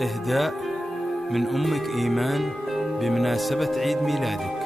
إهداء من أمك إيمان بمناسبة عيد ميلادك.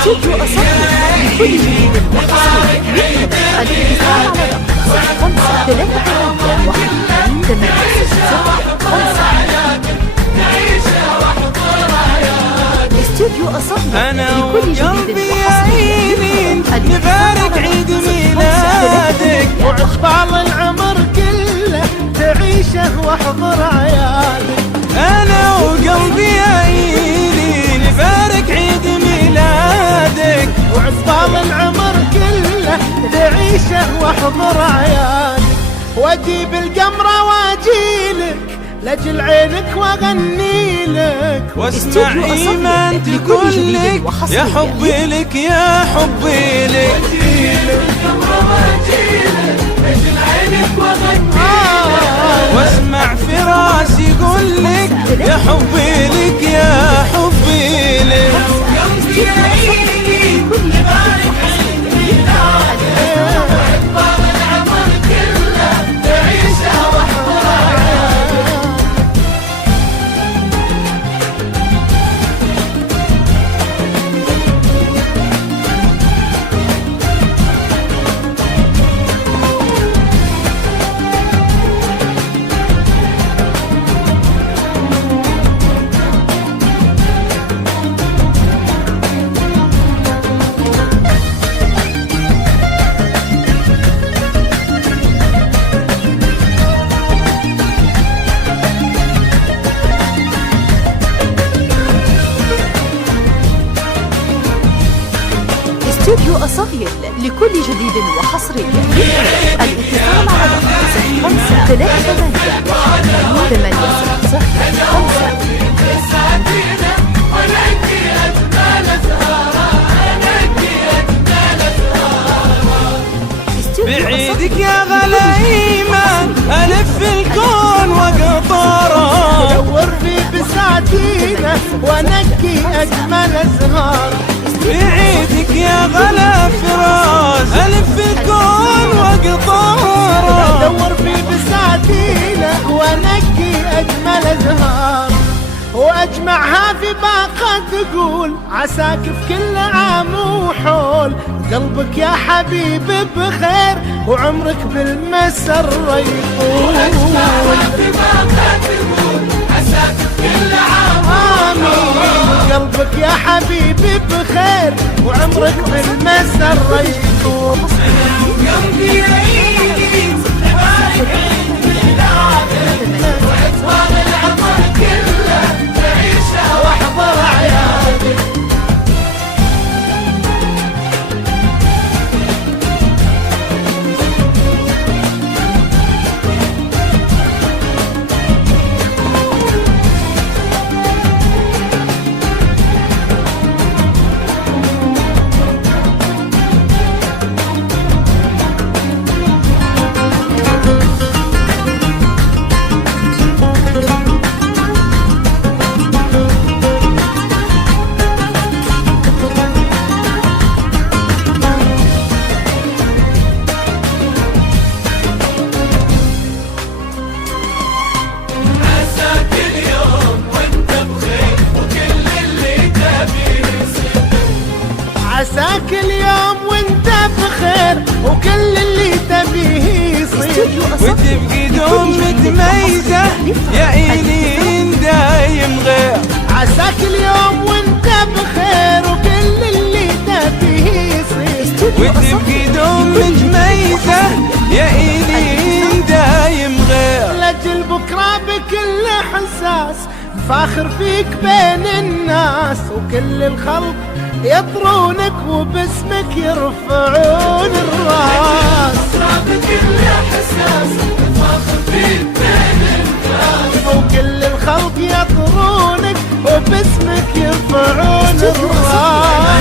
استوديو أصفي لكل جديد وحصري الاتصال على استوديو أصفي لكل جديد وحصري نبارك عيد ميلادك وعقبال العمر كله تعيشه واحضر عيالك. أنا وقلبي عيني نبارك عيد ميلادك وعقبال العمر كله تعيشه واحضر عيالك. واجيب القمرة واجيلك لاجل عينك واغني لك. واسمع إيمان تقول لك يا حبي لك يا حبي لك. واجيب القمرة واجيلك لاجل عينك واغني لك. واسمع فراس يقول لك يا حبي لك يا حبي لك. استوديو أصغير لكل جديد وحصري. الاتصال على 5 3 8 بعيدك يا غلا إيمان ألف الكون وقطاره. دور في بساتينه وانقي اجمل ازهار. بعيدك يا غلا فراس ألف الكون وقطاره. دور في بساتينه وانقي اجمل ازهار. واجمعها في باقة تقول عساك في كل عام وحول. قلبك يا حبيبي بخير وعمرك بالمسر يطول. واجمعها في باقة تقول عساك في كل عام وحول. قلبك يا حبيبي بخير وعمرك بالمسر يطول. قلبي يعيني نبارك عيد ميلادك وعقبال العمر كله تعيشه واحضر عيالك. عساك اليوم وانت بخير وكل اللي تبيه يصير. وتبقي دوم متميزة يا إيلين دايم غير. عساك اليوم وانت بخير وكل اللي تبيه يصير، وتبقي دوم متميزة يا إيلين دايم غير. لأجل بكرة بكل حساس فاخر فيك بين الناس، وكل الخلق يطرونك وباسمك يرفعون الراس. بكل إحساس فاخر فيك بين الناس، وكل الخلق يطرونك وباسمك يرفعون الراس.